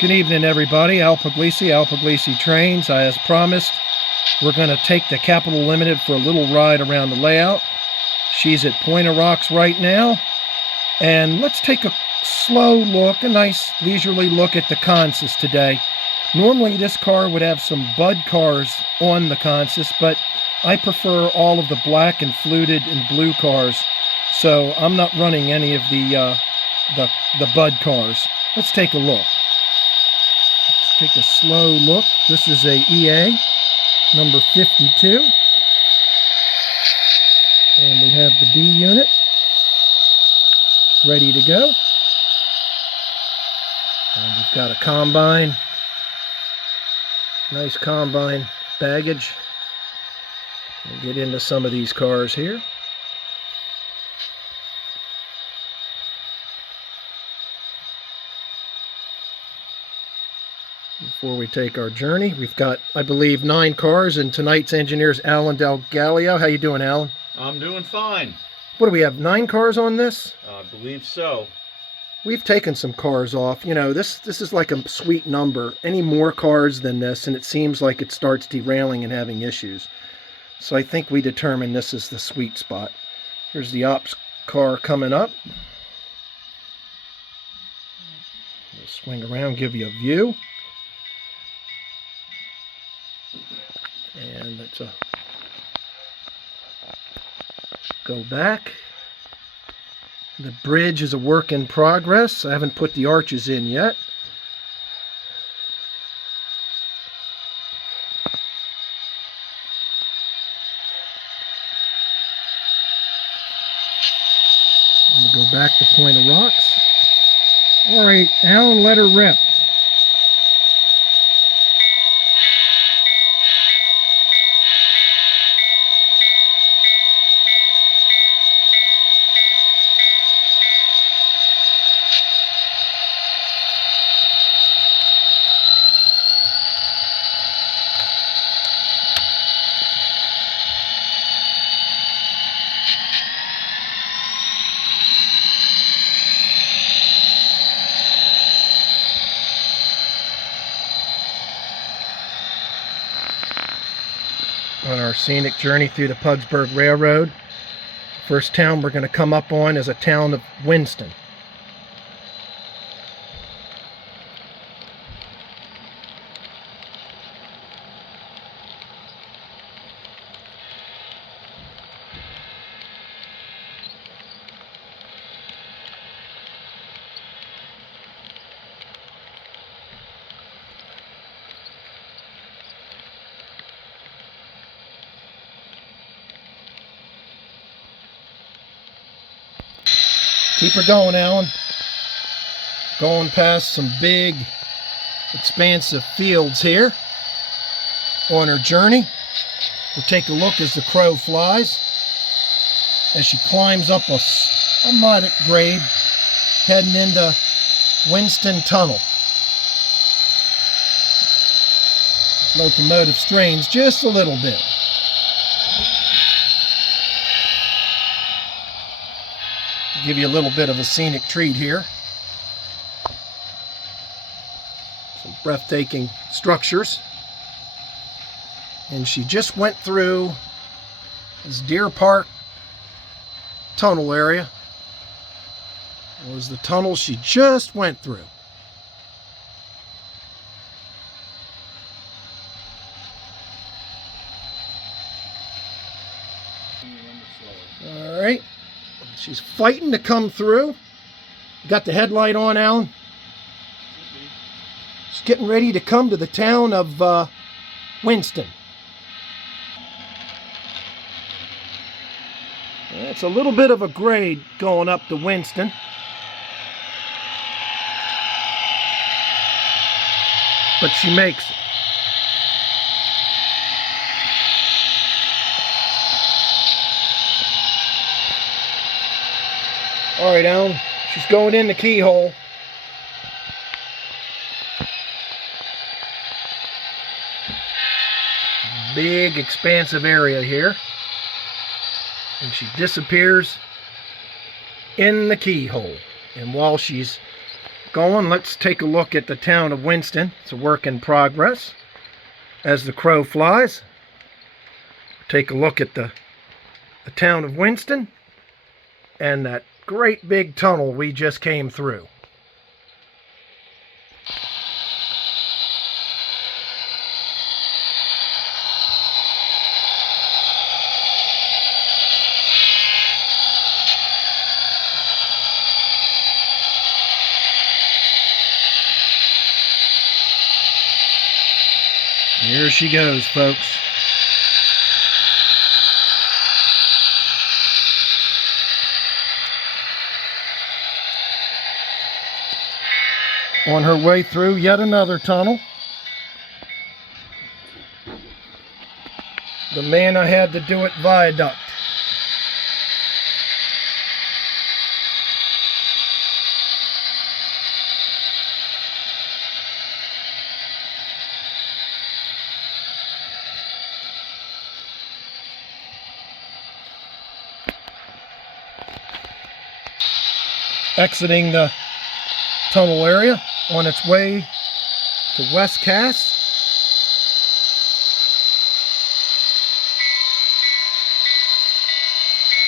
Good evening, everybody. Pugliese Trains. As promised, we're going to take the Capitol Limited for a little ride around the layout. She's at Point of Rocks right now. And let's take a slow look, a nice leisurely look at the consist today. Normally this car would have some bud cars on the consist, but I prefer all of the black and fluted and blue cars. So I'm not running any of the bud cars. Let's take a look. Let's take a slow look. This is a EA number 52. And we have the B unit ready to go. And we've got a combine. Nice combine baggage. We'll get into some of these cars here. Before we take our journey, we've got, I believe, 9 cars, and tonight's engineer is Alan Del Gallio. How you doing, Alan? I'm doing fine. What do we have, 9 cars on this? I believe so. We've taken some cars off. You know, this is like a sweet number. Any more cars than this, and it seems like it starts derailing and having issues. So I think we determined this is the sweet spot. Here's the ops car coming up. We'll swing around, give you a view. And let's go back. The bridge is a work in progress. I haven't put the arches in yet. I'm going to go back to Point of Rocks. All right, Alan, let her rip. On our scenic journey through the Pugsburg Railroad. First town we're going to come up on is a town of Winston. Keep her going, Alan. Going past some big, expansive fields here on her journey. We'll take a look as the crow flies, as she climbs up a moderate grade, heading into Winston Tunnel. Locomotive strains just a little bit. Give you a little bit of a scenic treat here. Some breathtaking structures. And she just went through this Deer Park tunnel area. It was the tunnel she just went through. All right. She's fighting to come through. You got the headlight on, Alan? She's getting ready to come to the town of Winston. It's a little bit of a grade going up to Winston. But she makes it. All right, Alan, she's going in the keyhole. Big, expansive area here. And she disappears in the keyhole. And while she's going, let's take a look at the town of Winston. It's a work in progress. As the crow flies, take a look at the town of Winston and that great big tunnel we just came through. Here she goes, folks. On her way through yet another tunnel. The man I had to do it viaduct. Exiting the tunnel area on its way to West Cass.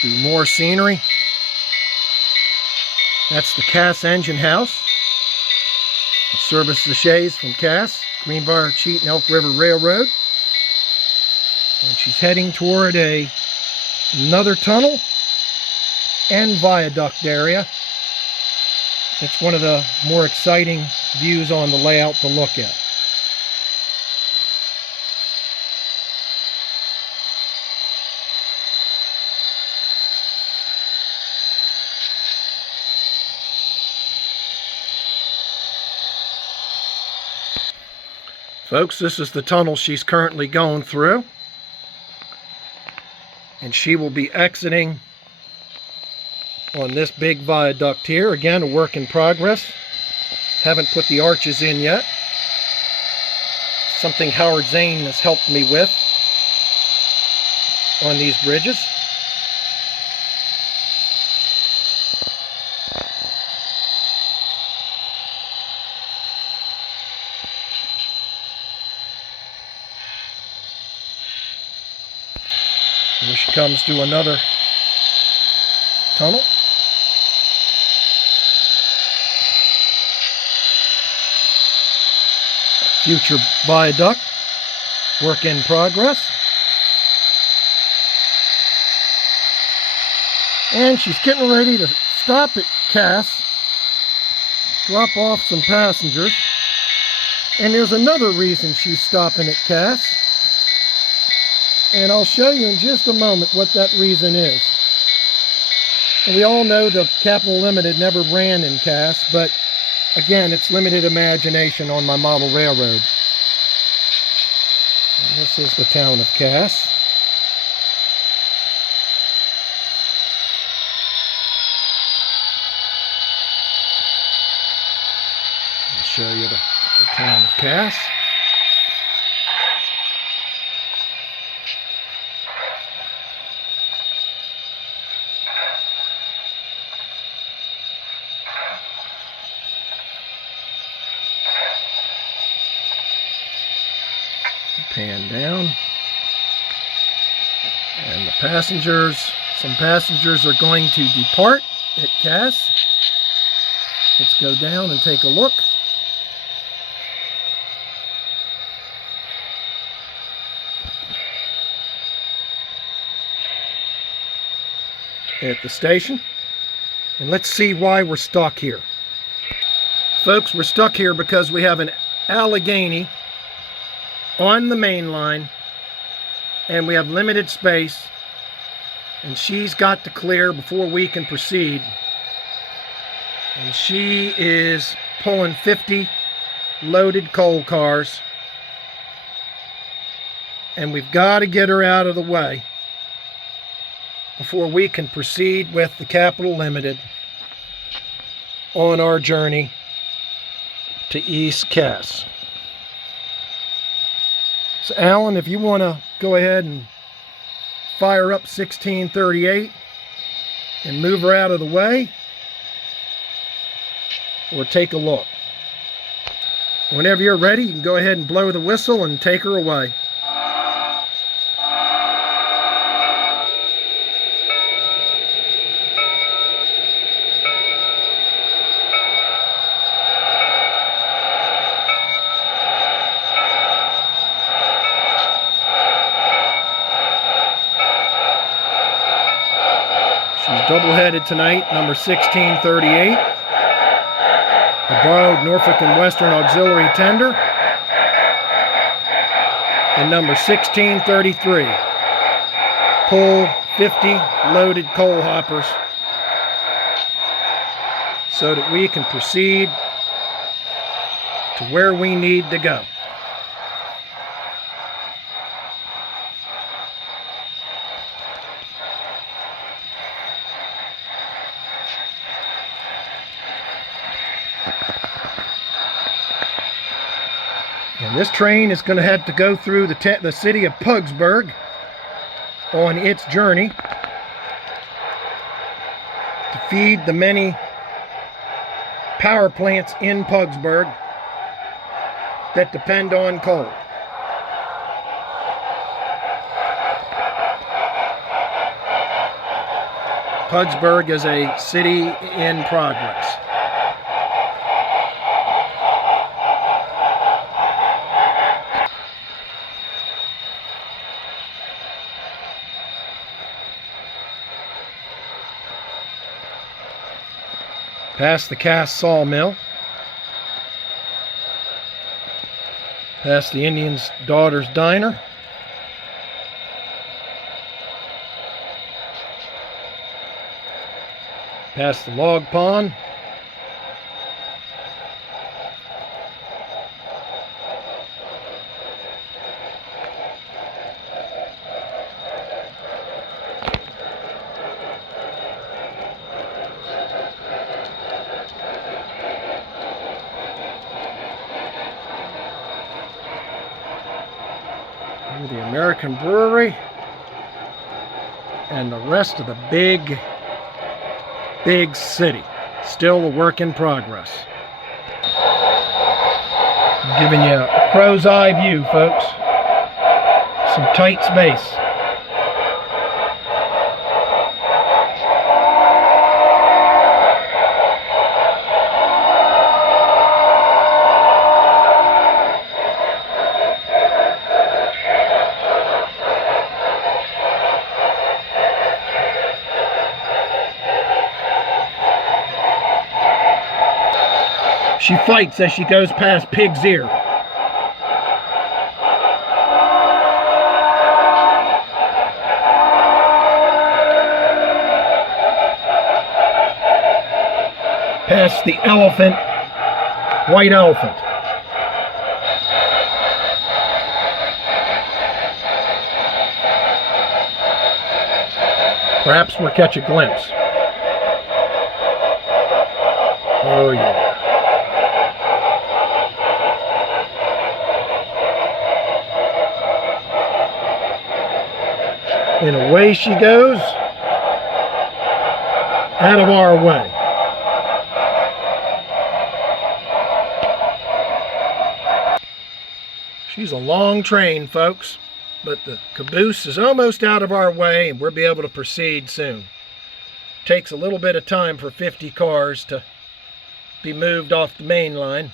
Do more scenery. That's the Cass engine house. It services the Shays from Cass, Greenbrier, Cheat, Elk River Railroad. And she's heading toward another tunnel and viaduct area. It's one of the more exciting views on the layout to look at. Folks, this is the tunnel she's currently going through. And she will be exiting on this big viaduct here. Again, a work in progress. Haven't put the arches in yet. Something Howard Zane has helped me with on these bridges. Here she comes to another tunnel. Future viaduct, work in progress. And she's getting ready to stop at Cass, drop off some passengers. And there's another reason she's stopping at Cass. And I'll show you in just a moment what that reason is. And we all know the Capitol Limited never ran in Cass, but again, it's limited imagination on my model railroad. And this is the town of Cass. I'll show you the town of Cass. Pan down. And the passengers, some passengers are going to depart at Cass. Let's go down and take a look. At the station. And let's see why we're stuck here. Folks, we're stuck here because we have an Allegheny on the main line, and we have limited space, and she's got to clear before we can proceed. And she is pulling 50 loaded coal cars, and we've got to get her out of the way before we can proceed with the Capitol Limited on our journey to East Cass. So Alan, if you want to go ahead and fire up 1638 and move her out of the way. or take a look. Whenever you're ready, you can go ahead and blow the whistle and take her away. She's double-headed tonight, number 1638. A borrowed Norfolk and Western auxiliary tender. And number 1633. Pull 50 loaded coal hoppers so that we can proceed to where we need to go. And this train is going to have to go through the city of Pugsburg on its journey to feed the many power plants in Pugsburg that depend on coal. Pugsburg is a city in progress. Past the cast sawmill, past the Indian's Daughter's Diner, past the log pond, the American Brewery, and the rest of the big city. Still a work in progress. I'm giving you a crow's eye view, folks. Some tight space. She fights as she goes past Pig's Ear. Past the elephant, white elephant. Perhaps we'll catch a glimpse. Oh yeah. And away she goes, out of our way. She's a long train, folks, but the caboose is almost out of our way and we'll be able to proceed soon. Takes a little bit of time for 50 cars to be moved off the main line.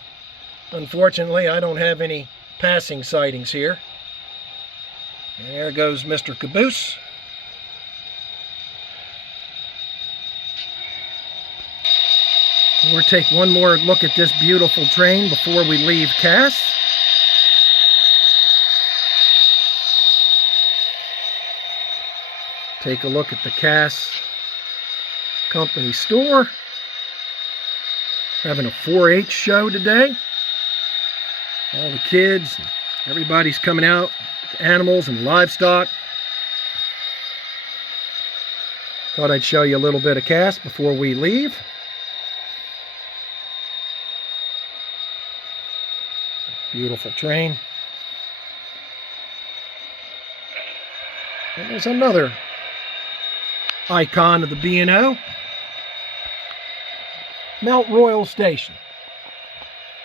Unfortunately, I don't have any passing sightings here. There goes Mr. Caboose. We'll take one more look at this beautiful train before we leave Cass. Take a look at the Cass Company store. Having a 4-H show today. All the kids, everybody's coming out. Animals and livestock. Thought I'd show you a little bit of Cass before we leave. Beautiful train. And there's another icon of the B+O. Mount Royal Station.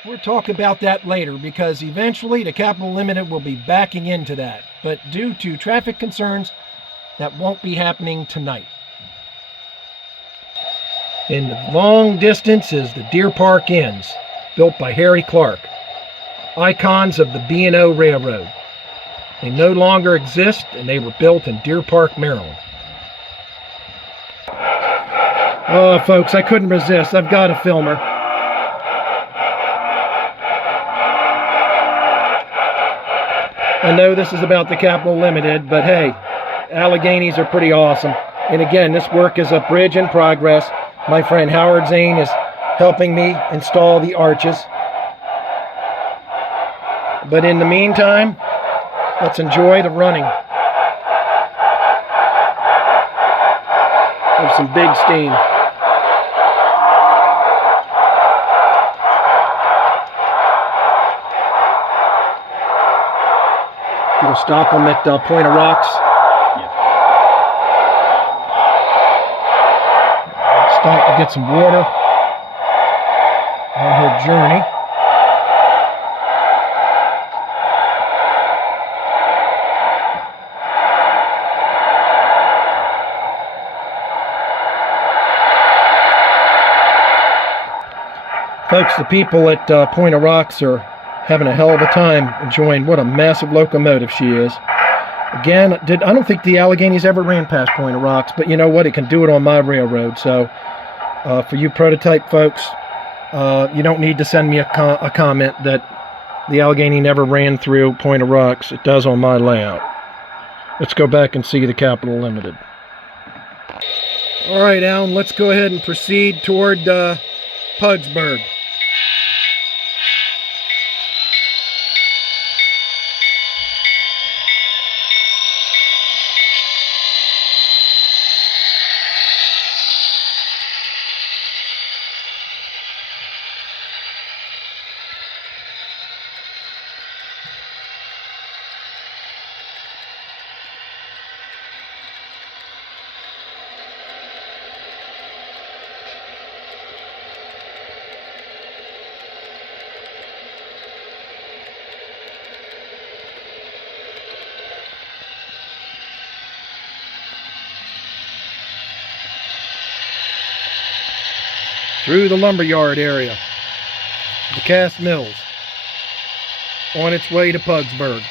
We'll talk about that later because eventually the Capitol Limited will be backing into that. But due to traffic concerns, that won't be happening tonight. In the long distance is the Deer Park Inns, built by Harry Clark, icons of the B+O Railroad. They no longer exist, and they were built in Deer Park, Maryland. Oh, folks, I couldn't resist. I've got to film her. I know this is about the Capitol Limited, but hey, Alleghenies are pretty awesome. And again, this work is a bridge in progress. My friend Howard Zane is helping me install the arches. But in the meantime, let's enjoy the running of some big steam. We'll stop them at Point of Rocks. Yeah. Stop to get some water on her journey. Folks, the people at Point of Rocks are having a hell of a time enjoying what a massive locomotive she is. Again, I don't think the Alleghenies ever ran past Point of Rocks, but you know what? It can do it on my railroad. So for you prototype folks, you don't need to send me a comment that the Allegheny never ran through Point of Rocks. It does on my layout. Let's go back and see the Capitol Limited. All right, Alan, let's go ahead and proceed toward Pugsburg. Through the lumberyard area, the cast mills, on its way to Pugsburg.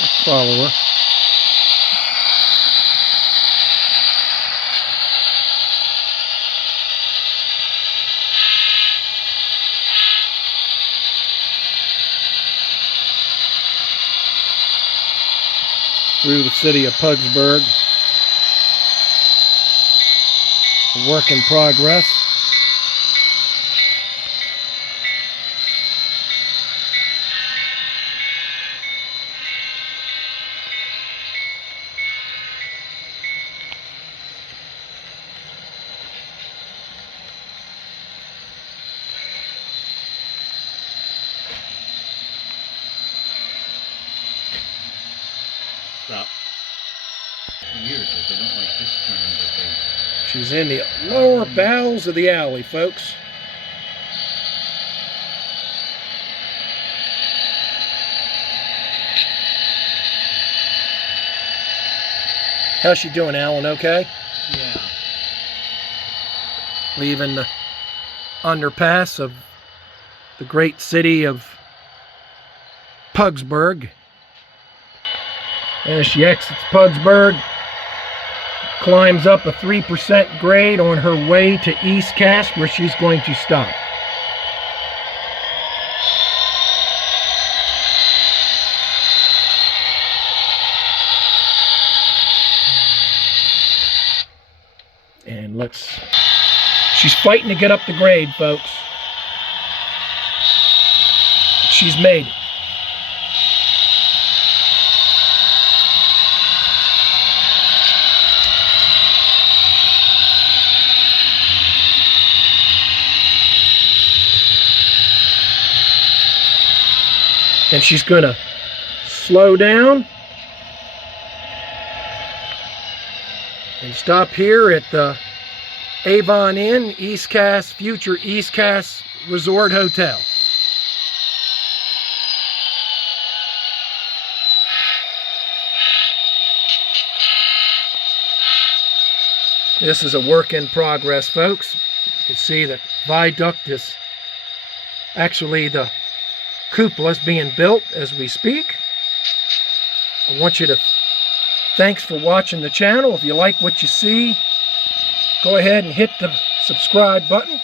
Let's follow her. Through the city of Pugsburg. A work in progress. Stop. Years that they don't like this turn that they... She's in the lower bowels of the alley, folks. How's she doing, Alan? Okay? Yeah. Leaving the underpass of the great city of Pugsburg. As she exits Pugsburg, climbs up a 3% grade on her way to East Cass, where she's going to stop. And she's fighting to get up the grade, folks. She's made it. And she's going to slow down and stop here at the Avon Inn, East Cass, future East Cass Resort Hotel. This is a work in progress, folks. You can see the viaduct is actually, the cupola is being built as we speak. I want you to thanks for watching the channel. If you like what you see, go ahead and hit the subscribe button.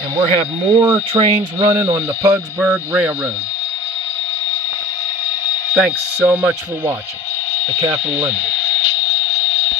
And we'll have more trains running on the Pugsburg Railroad. Thanks so much for watching the Capitol Limited.